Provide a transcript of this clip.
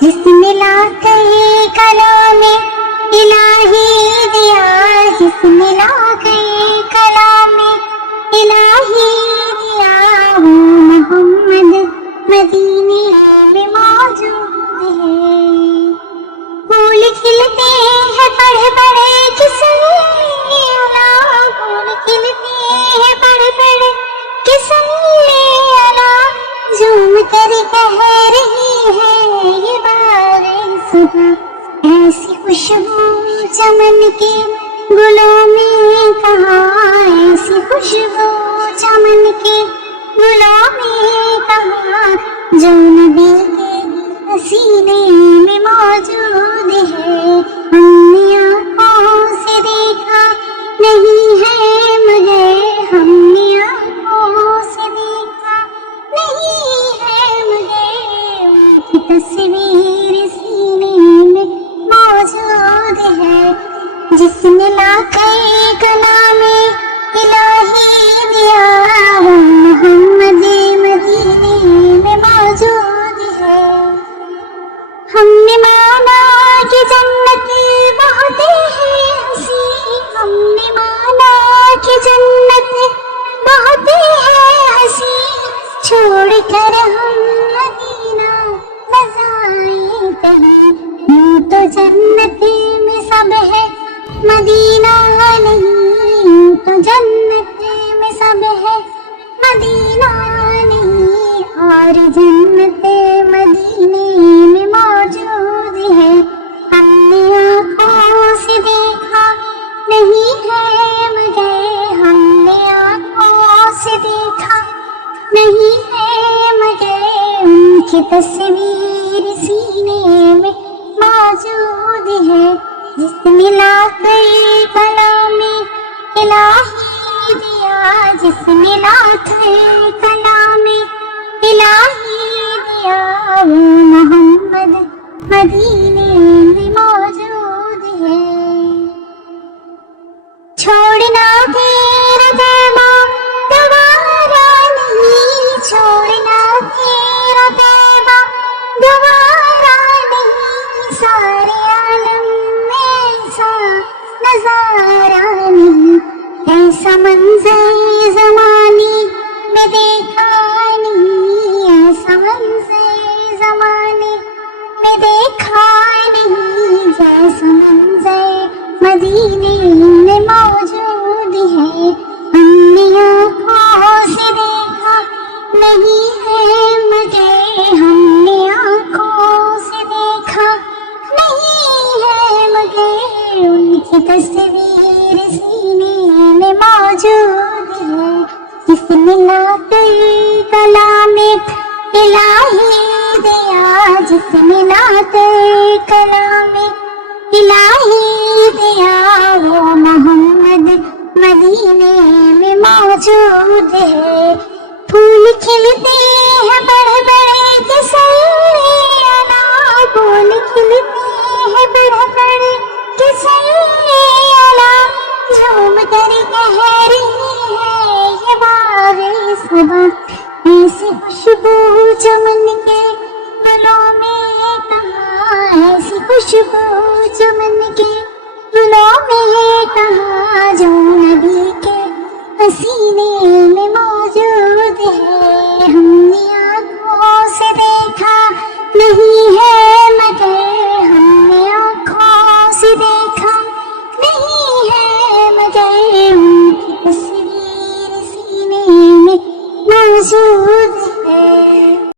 جس نے لا کر کلام الہی دیا، جس نے لا کر کلام الہی دیا، وہ محمد مدینے میں موجود ہے۔ پھول کھلتے ہیں بڑے بڑے قسم اللہ، پھول کھلتے ہیں بڑے بڑے قسم اللہ، جھوم کر کہہ رہی ہے یہ بار صبح، ایسی خوشبو چمن کے گلوں میں کہاں، ایسی خوشبو چمن کے گلوں میں کہاں، جو نبی کے سینے میں موجود ہے۔ ہم نے آنکھوں سے دیکھا نہیں ہے مگر، ہم نے آنکھوں سے دیکھا نہیں ہے مگر، ان کی تصویر سینے میں موجود ہے۔ جس نے لا کر کلام الہی دیا، وہ محمد مدینے میں موجود ہے۔ ہم نے مانا کہ جنت بہت ہے حسین، ہم نے مانا کہ جنت بہت ہے حسین، چھوڑ کر ہم مدینہ نہ جائیں کہیں، یوں تو جنت میں سب ہے مدینہ نہیں، یوں تو جنت میں سب ہے مدینہ نہیں، اور جنت مدینے میں موجود ہے۔ ہم نے آنکھوں سے دیکھا نہیں ہے مگر، ہم نے آنکھوں سے دیکھا نہیں ہے مگر، ان کی تصویر سینے میں موجود ہے۔ جس نے لا کر کلام الہی دیا، جس نے لا کر کلام الہی دیا، وہ محمد مدینے میں موجود ہے۔ چھوڑنا تیرا پیغام دوبارہ نہیں، چھوڑنا تیرا پیغام دوبارہ نہیں، سارے عالم میں ایسا نظارہ نہیں، ایسا منظر زمانے میں دیکھا نہیں، ایسا منظر زمانے میں دیکھا نہیں، جیسا منظر مدینے میں موجود ہے۔ ہم نے آنکھوں سے دیکھا نہیں ہے مگر، ہم نے آنکھوں سے دیکھا نہیں ہے مگر، ان کی تصویر سینے میں موجود ہے۔ جس نے لا کر کلام الہی دیا، جس نے لا کر کلام الہی دیا، وہ محمد مدینے میں موجود ہے۔ پھول کھلتے ہیں بڑے بڑے قسم اللہ، پھول کھلتے ہیں بڑے بڑے قسم اللہ، جھوم کر کہہ رہی ہے یہ باغ صبا، ایسی خوشبو چمن کے گلوں میں کہاں، ایسی خوشبو چمن کے گلوں میں کہاں، جو نبی کے پسینے میں موجود ہے۔ ہم نے آنکھوں سے دیکھا نہیں ہے